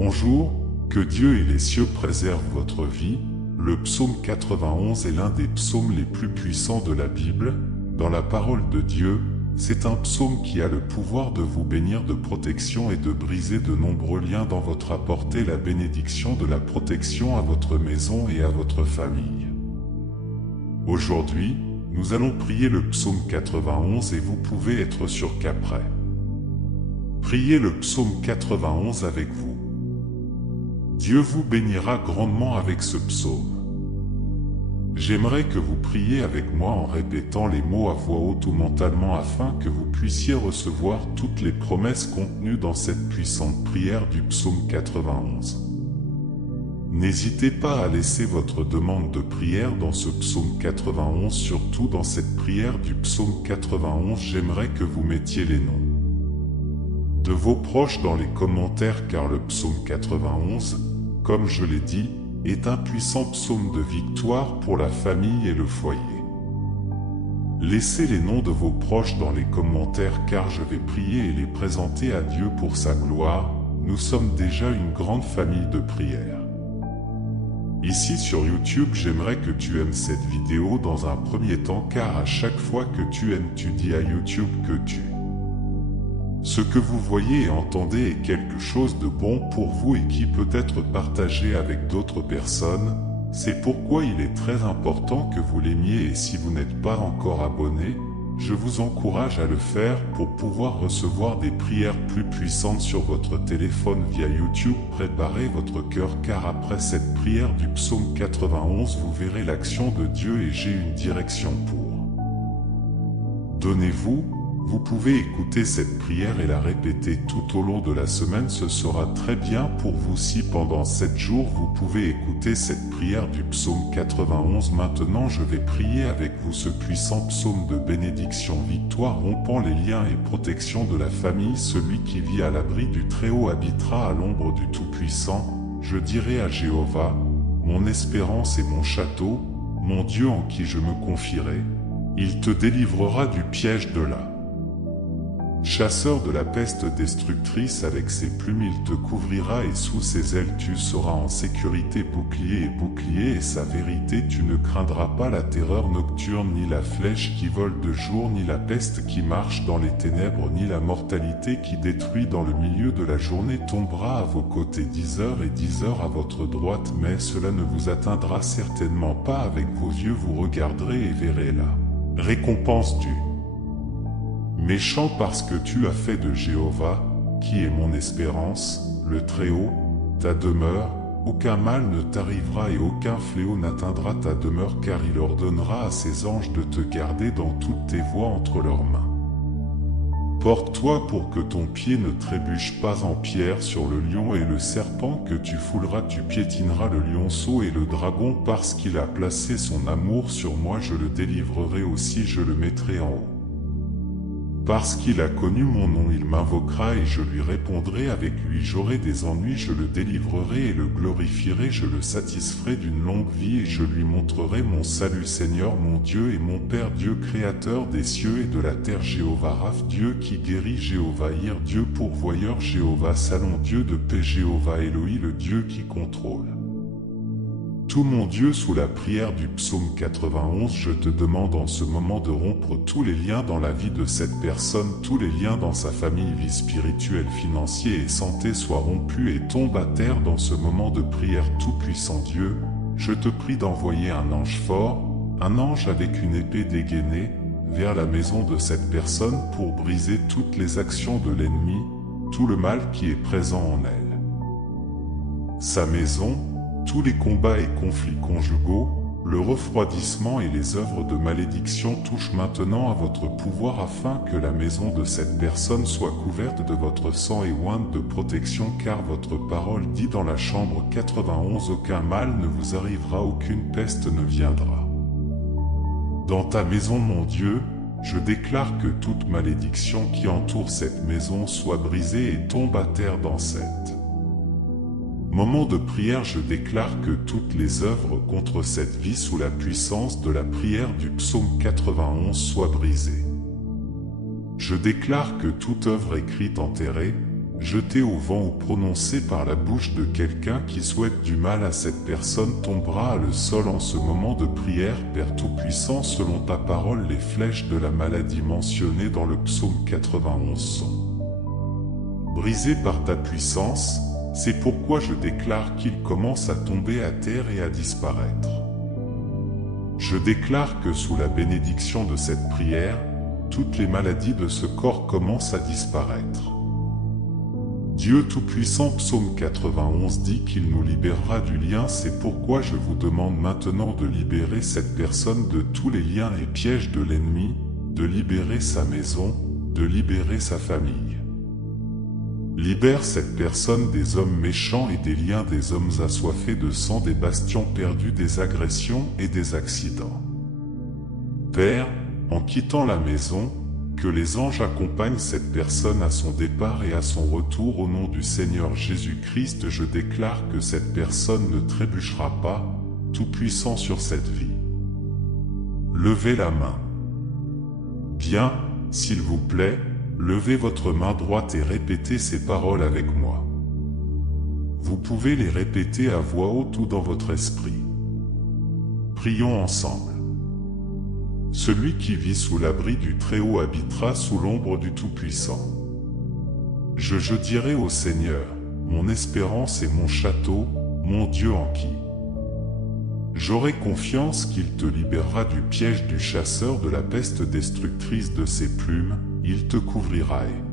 Bonjour, que Dieu et les cieux préservent votre vie. Le psaume 91 est l'un des psaumes les plus puissants de la Bible. Dans la parole de Dieu, c'est un psaume qui a le pouvoir de vous bénir de protection et de briser de nombreux liens dans votre apporter la bénédiction de la protection à votre maison et à votre famille. Aujourd'hui, nous allons prier le psaume 91 et vous pouvez être sûr qu'après. Priez le psaume 91 avec vous. Dieu vous bénira grandement avec ce psaume. J'aimerais que vous priez avec moi en répétant les mots à voix haute ou mentalement afin que vous puissiez recevoir toutes les promesses contenues dans cette puissante prière du psaume 91. N'hésitez pas à laisser votre demande de prière dans ce psaume 91, surtout dans cette prière du psaume 91. J'aimerais que vous mettiez les noms de vos proches dans les commentaires car le psaume 91, comme je l'ai dit, est un puissant psaume de victoire pour la famille et le foyer. Laissez les noms de vos proches dans les commentaires car je vais prier et les présenter à Dieu pour sa gloire. Nous sommes déjà une grande famille de prière. Ici sur YouTube, j'aimerais que tu aimes cette vidéo dans un premier temps car à chaque fois que tu aimes, tu dis à YouTube que ce que vous voyez et entendez est quelque chose de bon pour vous et qui peut être partagé avec d'autres personnes. C'est pourquoi il est très important que vous l'aimiez et si vous n'êtes pas encore abonné, je vous encourage à le faire pour pouvoir recevoir des prières plus puissantes sur votre téléphone via YouTube. Préparez votre cœur car après cette prière du psaume 91, vous verrez l'action de Dieu et j'ai une direction pour. Donnez-vous. Vous pouvez écouter cette prière et la répéter tout au long de la semaine. Ce sera très bien pour vous si pendant 7 jours vous pouvez écouter cette prière du psaume 91. Maintenant je vais prier avec vous ce puissant psaume de bénédiction, victoire, rompant les liens et protection de la famille. Celui qui vit à l'abri du Très-Haut habitera à l'ombre du Tout-Puissant. Je dirai à Jéhovah, mon espérance et mon château, mon Dieu en qui je me confierai. Il te délivrera du piège de la chasseur de la peste destructrice. Avec ses plumes il te couvrira et sous ses ailes tu seras en sécurité. Bouclier et sa vérité, tu ne craindras pas la terreur nocturne, ni la flèche qui vole de jour, ni la peste qui marche dans les ténèbres, ni la mortalité qui détruit dans le milieu de la journée. Tombera à vos côtés 10 heures et 10 heures à votre droite, mais cela ne vous atteindra certainement pas. Avec vos yeux vous regarderez et verrez la récompense du méchant, parce que tu as fait de Jéhovah, qui est mon espérance, le Très-Haut, ta demeure. Aucun mal ne t'arrivera et aucun fléau n'atteindra ta demeure, car il ordonnera à ses anges de te garder dans toutes tes voies entre leurs mains. Porte-toi pour que ton pied ne trébuche pas en pierre sur le lion et le serpent que tu fouleras. Tu piétineras le lionceau et le dragon, parce qu'il a placé son amour sur moi. Je le délivrerai aussi, je le mettrai en haut. Parce qu'il a connu mon nom, il m'invoquera et je lui répondrai. Avec lui j'aurai des ennuis, je le délivrerai et le glorifierai. Je le satisferai d'une longue vie et je lui montrerai mon salut. Seigneur mon Dieu et mon Père, Dieu créateur des cieux et de la terre, Jéhovah Rapha, Dieu qui guérit, Jéhovah Ir, Dieu pourvoyeur, Jéhovah Salon, Dieu de paix, Jéhovah Éloi, le Dieu qui contrôle tout. Mon Dieu, sous la prière du psaume 91, je te demande en ce moment de rompre tous les liens dans la vie de cette personne, tous les liens dans sa famille, vie spirituelle, financière et santé soient rompus et tombent à terre dans ce moment de prière. Tout-puissant Dieu, je te prie d'envoyer un ange fort, un ange avec une épée dégainée, vers la maison de cette personne pour briser toutes les actions de l'ennemi, tout le mal qui est présent en elle. Sa maison, tous les combats et conflits conjugaux, le refroidissement et les œuvres de malédiction touchent maintenant à votre pouvoir afin que la maison de cette personne soit couverte de votre sang et ointe de protection, car votre parole dit dans la chambre 91, aucun mal ne vous arrivera, aucune peste ne viendra dans ta maison. Mon Dieu, je déclare que toute malédiction qui entoure cette maison soit brisée et tombe à terre dans cette moment de prière. Je déclare que toutes les œuvres contre cette vie sous la puissance de la prière du psaume 91 soient brisées. Je déclare que toute œuvre écrite, enterrée jetée au vent ou prononcée par la bouche de quelqu'un qui souhaite du mal à cette personne tombera à le sol en ce moment de prière. Père Tout-Puissant, selon ta parole, les flèches de la maladie mentionnées dans le psaume 91 sont brisées par ta puissance. C'est pourquoi je déclare qu'ils commencent à tomber à terre et à disparaître. Je déclare que sous la bénédiction de cette prière, toutes les maladies de ce corps commencent à disparaître. Dieu Tout-Puissant, psaume 91 dit qu'il nous libérera du lien. C'est pourquoi je vous demande maintenant de libérer cette personne de tous les liens et pièges de l'ennemi, de libérer sa maison, de libérer sa famille. Libère cette personne des hommes méchants et des liens des hommes assoiffés de sang, des bastions perdus, des agressions et des accidents. Père, en quittant la maison, que les anges accompagnent cette personne à son départ et à son retour. Au nom du Seigneur Jésus-Christ, je déclare que cette personne ne trébuchera pas, tout-puissant sur cette vie. Levez la main. Bien, s'il vous plaît, levez votre main droite et répétez ces paroles avec moi. Vous pouvez les répéter à voix haute ou dans votre esprit. Prions ensemble. Celui qui vit sous l'abri du Très-Haut habitera sous l'ombre du Tout-Puissant. Je dirai au Seigneur, mon espérance et mon château, mon Dieu en qui j'aurai confiance, qu'il te libérera du piège du chasseur, de la peste destructrice de ses plumes, il te couvrira et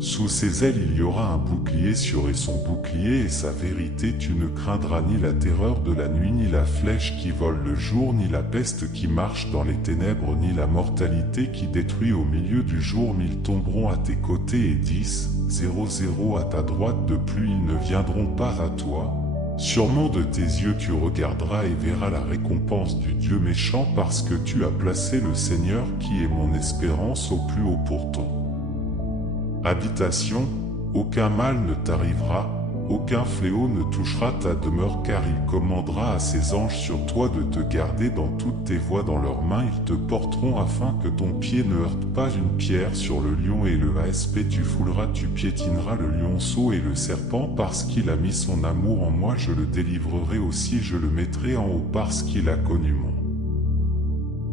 sous ses ailes il y aura un bouclier sur et son bouclier et sa vérité. Tu ne craindras ni la terreur de la nuit, ni la flèche qui vole le jour, ni la peste qui marche dans les ténèbres, ni la mortalité qui détruit au milieu du jour. 1000 tomberont à tes côtés et 10,0 à ta droite, de plus ils ne viendront pas à toi. Sûrement de tes yeux tu regarderas et verras la récompense du Dieu méchant, parce que tu as placé le Seigneur qui est mon espérance au plus haut pour ton habitation. Aucun mal ne t'arrivera, aucun fléau ne touchera ta demeure, car il commandera à ses anges sur toi de te garder dans toutes tes voies. Dans leurs mains ils te porteront afin que ton pied ne heurte pas une pierre sur le lion et le asp. Tu fouleras, tu piétineras le lionceau et le serpent, parce qu'il a mis son amour en moi. Je le délivrerai aussi, je le mettrai en haut, parce qu'il a connu mon.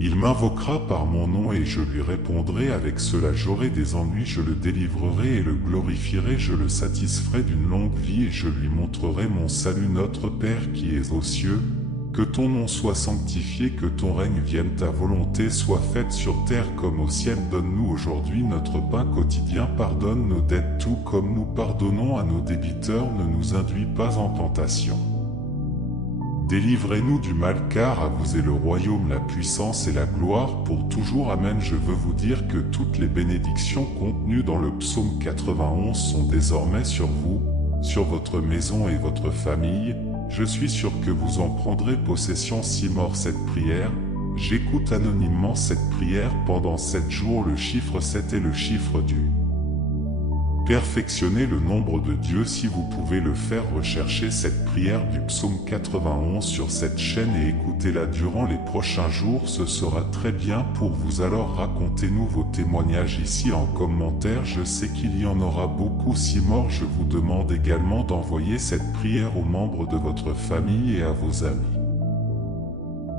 Il m'invoquera par mon nom et je lui répondrai. Avec cela j'aurai des ennuis, je le délivrerai et le glorifierai. Je le satisferai d'une longue vie et je lui montrerai mon salut. Notre Père qui es aux cieux, que ton nom soit sanctifié, que ton règne vienne, ta volonté soit faite sur terre comme au ciel. Donne-nous aujourd'hui notre pain quotidien. Pardonne nos dettes tout comme nous pardonnons à nos débiteurs. Ne nous induis pas en tentation. Délivrez-nous du mal, car à vous est le royaume, la puissance et la gloire pour toujours. Amen. Je veux vous dire que toutes les bénédictions contenues dans le psaume 91 sont désormais sur vous, sur votre maison et votre famille. Je suis sûr que vous en prendrez possession. Si mort cette prière, j'écoute anonymement cette prière pendant 7 jours. Le chiffre 7 est le chiffre du perfectionnez le nombre de Dieu. Si vous pouvez le faire, recherchez cette prière du psaume 91 sur cette chaîne et écoutez-la durant les prochains jours. Ce sera très bien pour vous. Alors racontez-nous vos témoignages ici en commentaire. Je sais qu'il y en aura beaucoup. Si mort, je vous demande également d'envoyer cette prière aux membres de votre famille et à vos amis.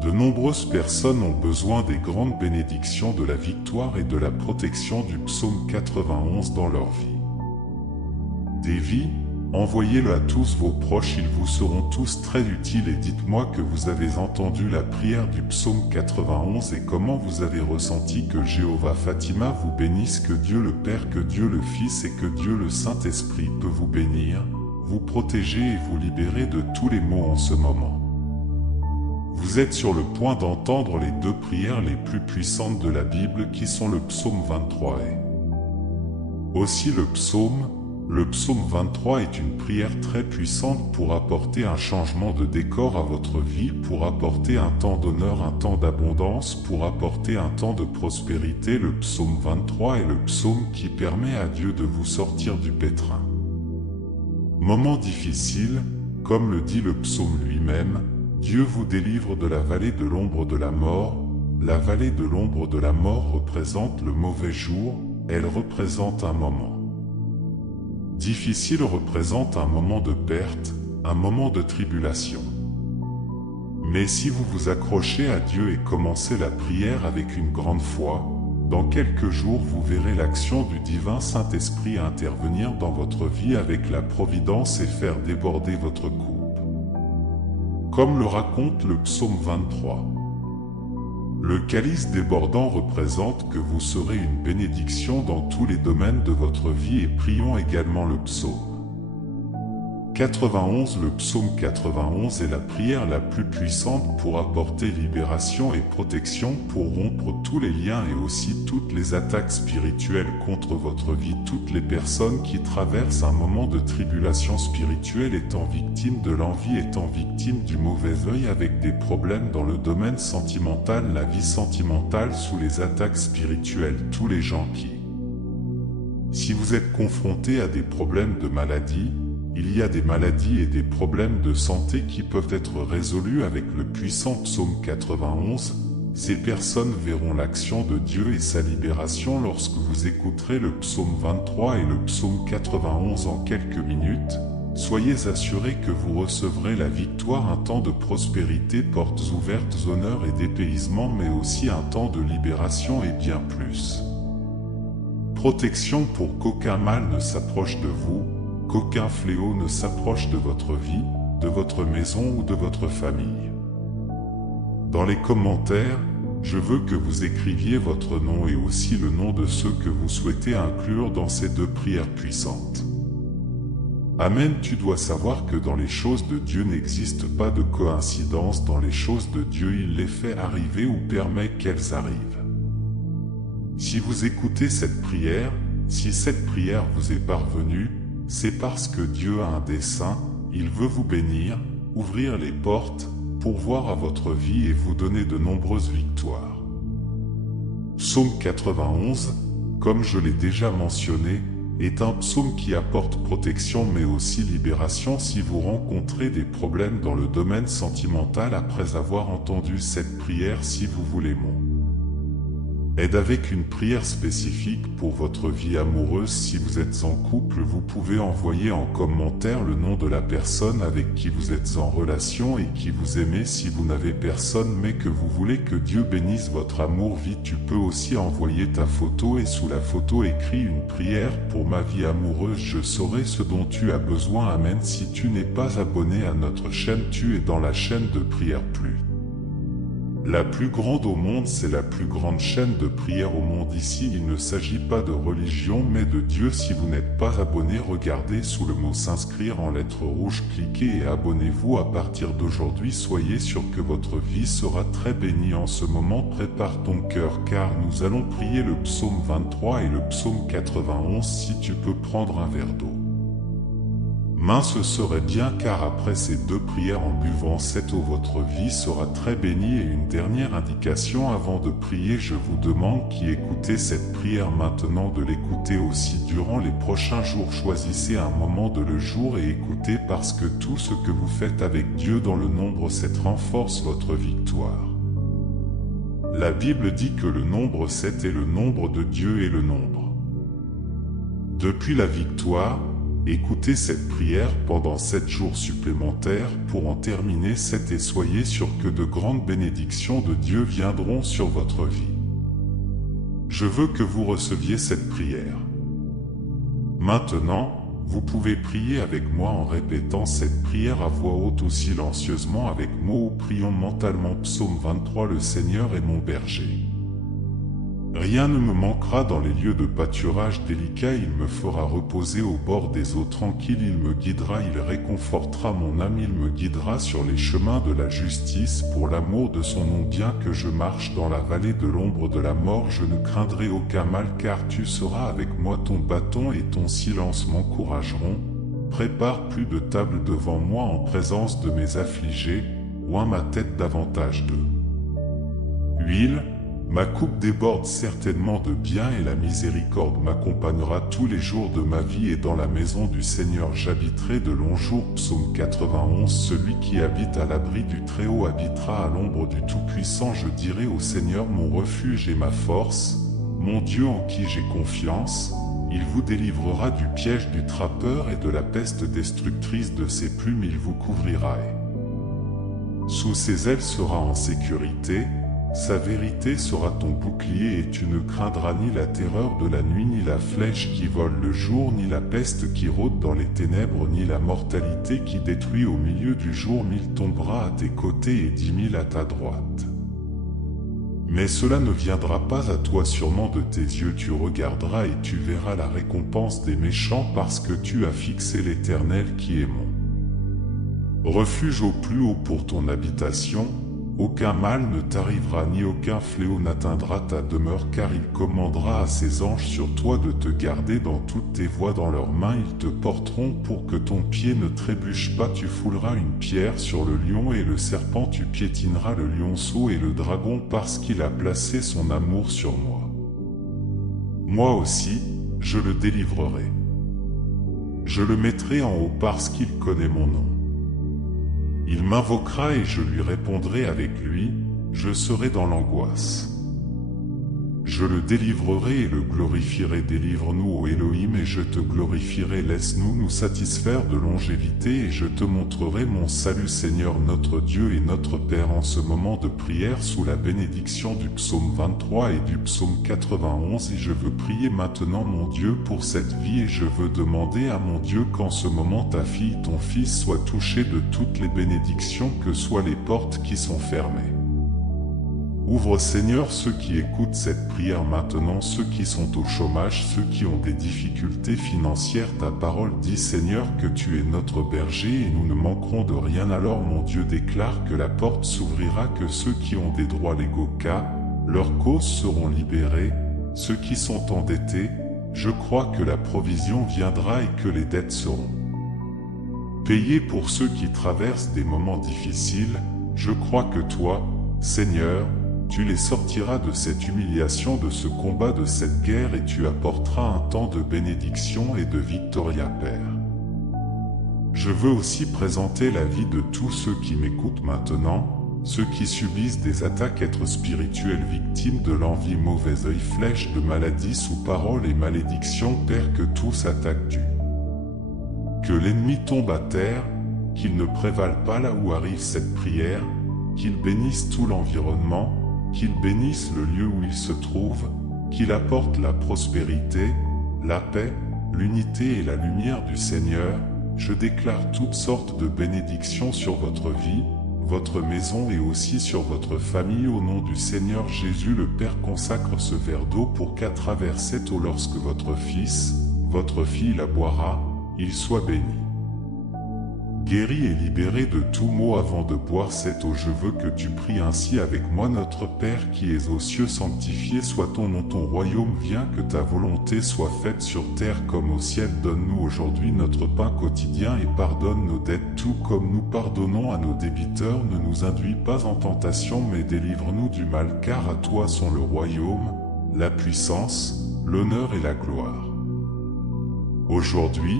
De nombreuses personnes ont besoin des grandes bénédictions, de la victoire et de la protection du psaume 91 dans leur vie. Des vies, envoyez-le à tous vos proches, ils vous seront tous très utiles. Et dites-moi que vous avez entendu la prière du psaume 91 et comment vous avez ressenti. Que Jéhovah Fatima vous bénisse, que Dieu le Père, que Dieu le Fils et que Dieu le Saint-Esprit peut vous bénir, vous protéger et vous libérer de tous les maux en ce moment. Vous êtes sur le point d'entendre les 2 prières les plus puissantes de la Bible qui sont le psaume 23 et aussi le psaume 23 est une prière très puissante pour apporter un changement de décor à votre vie, pour apporter un temps d'honneur, un temps d'abondance, pour apporter un temps de prospérité. Le psaume 23 est le psaume qui permet à Dieu de vous sortir du pétrin. Moment difficile, comme le dit le psaume lui-même, Dieu vous délivre de la vallée de l'ombre de la mort. La vallée de l'ombre de la mort représente le mauvais jour, elle représente un moment Difficile représente un moment de perte, un moment de tribulation. Mais si vous vous accrochez à Dieu et commencez la prière avec une grande foi, dans quelques jours vous verrez l'action du divin Saint-Esprit intervenir dans votre vie avec la providence et faire déborder votre coupe. Comme le raconte le psaume 23. Le calice débordant représente que vous serez une bénédiction dans tous les domaines de votre vie et prions également le psaume 91. Le psaume 91 est la prière la plus puissante pour apporter libération et protection, pour rompre tous les liens et aussi toutes les attaques spirituelles contre votre vie. Toutes les personnes qui traversent un moment de tribulation spirituelle, étant victimes de l'envie, étant victimes du mauvais œil, avec des problèmes dans le domaine sentimental, la vie sentimentale sous les attaques spirituelles, tous les gens qui, si vous êtes confrontés à des problèmes de maladie, il y a des maladies et des problèmes de santé qui peuvent être résolus avec le puissant psaume 91. Ces personnes verront l'action de Dieu et sa libération lorsque vous écouterez le psaume 23 et le psaume 91 en quelques minutes. Soyez assurés que vous recevrez la victoire, un temps de prospérité, portes ouvertes, honneur et dépaysement, mais aussi un temps de libération et bien plus. Protection pour qu'aucun mal ne s'approche de vous, qu'aucun fléau ne s'approche de votre vie, de votre maison ou de votre famille. Dans les commentaires, je veux que vous écriviez votre nom et aussi le nom de ceux que vous souhaitez inclure dans ces deux prières puissantes. Amen. Tu dois savoir que dans les choses de Dieu n'existe pas de coïncidence. Dans les choses de Dieu, il les fait arriver ou permet qu'elles arrivent. Si vous écoutez cette prière, si cette prière vous est parvenue, c'est parce que Dieu a un dessein, il veut vous bénir, ouvrir les portes, pourvoir à votre vie et vous donner de nombreuses victoires. Psaume 91, comme je l'ai déjà mentionné, est un psaume qui apporte protection mais aussi libération si vous rencontrez des problèmes dans le domaine sentimental après avoir entendu cette prière. Si vous voulez mon aide avec une prière spécifique pour votre vie amoureuse, si vous êtes en couple, vous pouvez envoyer en commentaire le nom de la personne avec qui vous êtes en relation et qui vous aimez. Si vous n'avez personne mais que vous voulez que Dieu bénisse votre amour vie, tu peux aussi envoyer ta photo et sous la photo écris une prière pour ma vie amoureuse, je saurai ce dont tu as besoin. Amen. Si tu n'es pas abonné à notre chaîne, tu es dans la chaîne de prière plus. La plus grande au monde, c'est la plus grande chaîne de prière au monde. Ici, il ne s'agit pas de religion mais de Dieu. Si vous n'êtes pas abonné, regardez sous le mot s'inscrire en lettres rouges, cliquez et abonnez-vous à partir d'aujourd'hui. Soyez sûr que votre vie sera très bénie en ce moment. Prépare ton cœur car nous allons prier le psaume 23 et le psaume 91. Si tu peux prendre un verre d'eau. Ce serait bien car après ces deux prières en buvant cette eau, votre vie sera très bénie. Et une dernière indication avant de prier, je vous demande qui écoutez cette prière maintenant de l'écouter aussi durant les prochains jours. Choisissez un moment de le jour et écoutez parce que tout ce que vous faites avec Dieu dans le nombre 7 renforce votre victoire. La Bible dit que le nombre 7 est le nombre de Dieu et le nombre. Depuis la victoire, écoutez cette prière pendant 7 jours supplémentaires pour en terminer 7 et soyez sûr que de grandes bénédictions de Dieu viendront sur votre vie. Je veux que vous receviez cette prière. Maintenant, vous pouvez prier avec moi en répétant cette prière à voix haute ou silencieusement avec mots ou prions mentalement. Psaume 23. Le Seigneur est mon berger. Rien ne me manquera dans les lieux de pâturage délicats, il me fera reposer au bord des eaux tranquilles, il me guidera, il réconfortera mon âme, il me guidera sur les chemins de la justice, pour l'amour de son nom. Bien que je marche dans la vallée de l'ombre de la mort, je ne craindrai aucun mal, car tu seras avec moi, ton bâton et ton silence m'encourageront. Prépare plus de table devant moi en présence de mes affligés, oins ma tête davantage d'huile. Ma coupe déborde certainement de bien et la miséricorde m'accompagnera tous les jours de ma vie et dans la maison du Seigneur j'habiterai de longs jours. Psaume 91. Celui qui habite à l'abri du Très-Haut habitera à l'ombre du Tout-Puissant. Je dirai au Seigneur mon refuge et ma force, mon Dieu en qui j'ai confiance. Il vous délivrera du piège du trappeur et de la peste destructrice de ses plumes il vous couvrira et sous ses ailes sera en sécurité, sa vérité sera ton bouclier et tu ne craindras ni la terreur de la nuit ni la flèche qui vole le jour ni la peste qui rôde dans les ténèbres ni la mortalité qui détruit au milieu du jour. 1000 tombera à tes côtés et 10 000 à ta droite. Mais cela ne viendra pas à toi, sûrement de tes yeux tu regarderas et tu verras la récompense des méchants parce que tu as fixé l'Éternel qui est mon refuge au plus haut pour ton habitation. Aucun mal ne t'arrivera ni aucun fléau n'atteindra ta demeure car il commandera à ses anges sur toi de te garder dans toutes tes voies. Dans leurs mains ils te porteront pour que ton pied ne trébuche pas. Tu fouleras une pierre sur le lion et le serpent, tu piétineras le lionceau et le dragon parce qu'il a placé son amour sur moi. Moi aussi, je le délivrerai. Je le mettrai en haut parce qu'il connaît mon nom. Il m'invoquera et je lui répondrai avec lui, je serai dans l'angoisse. Je le délivrerai et le glorifierai. Délivre-nous, ô Elohim, et je te glorifierai. Laisse-nous nous satisfaire de longévité et je te montrerai mon salut. Seigneur notre Dieu et notre Père, en ce moment de prière sous la bénédiction du psaume 23 et du psaume 91, et je veux prier maintenant mon Dieu pour cette vie et je veux demander à mon Dieu qu'en ce moment ta fille, ton fils soient touchés de toutes les bénédictions, que soient les portes qui sont fermées. Ouvre Seigneur ceux qui écoutent cette prière maintenant, ceux qui sont au chômage, ceux qui ont des difficultés financières. Ta parole dit Seigneur que tu es notre berger et nous ne manquerons de rien. Alors mon Dieu déclare que la porte s'ouvrira, que ceux qui ont des droits légaux leurs causes seront libérées, ceux qui sont endettés, je crois que la provision viendra et que les dettes seront payées. Pour ceux qui traversent des moments difficiles, je crois que toi, Seigneur, tu les sortiras de cette humiliation, de ce combat, de cette guerre, et tu apporteras un temps de bénédiction et de victoria, Père. Je veux aussi présenter la vie de tous ceux qui m'écoutent maintenant, ceux qui subissent des attaques, êtres spirituels victimes de l'envie, mauvais œil, flèche de maladie sous parole et malédiction, Père, que tout s'attaque du. Que l'ennemi tombe à terre, qu'il ne prévale pas là où arrive cette prière, qu'il bénisse tout l'environnement, qu'il bénisse le lieu où il se trouve, qu'il apporte la prospérité, la paix, l'unité et la lumière du Seigneur. Je déclare toutes sortes de bénédictions sur votre vie, votre maison et aussi sur votre famille. Au nom du Seigneur Jésus, le Père consacre ce verre d'eau pour qu'à travers cette eau, lorsque votre fils, votre fille la boira, il soit béni, guéri et libéré de tout maux. Avant de boire cette eau, je veux que tu pries ainsi avec moi. Notre Père qui es aux cieux, sanctifié soit ton nom, ton royaume vienne, que ta volonté soit faite sur terre comme au ciel. Donne-nous aujourd'hui notre pain quotidien et pardonne nos dettes tout comme nous pardonnons à nos débiteurs. Ne nous induis pas en tentation mais délivre-nous du mal, car à toi sont le royaume, la puissance, l'honneur et la gloire. Aujourd'hui,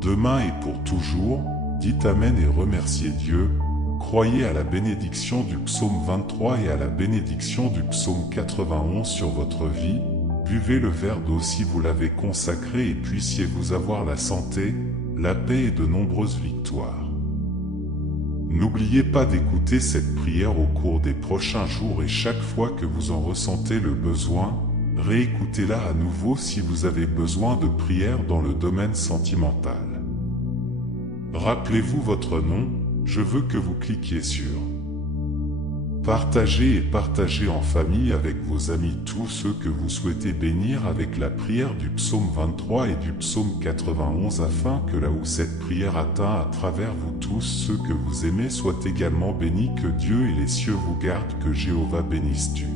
demain et pour toujours. Dites Amen et remerciez Dieu. Croyez à la bénédiction du psaume 23 et à la bénédiction du psaume 91 sur votre vie. Buvez le verre d'eau si vous l'avez consacré et puissiez-vous avoir la santé, la paix et de nombreuses victoires. N'oubliez pas d'écouter cette prière au cours des prochains jours et chaque fois que vous en ressentez le besoin, réécoutez-la à nouveau si vous avez besoin de prière dans le domaine sentimental. Rappelez-vous votre nom, je veux que vous cliquiez sur Partagez et partagez en famille avec vos amis tous ceux que vous souhaitez bénir avec la prière du psaume 23 et du psaume 91 afin que là où cette prière atteint à travers vous tous ceux que vous aimez soient également bénis. Que Dieu et les cieux vous gardent, que Jéhovah bénisse tu.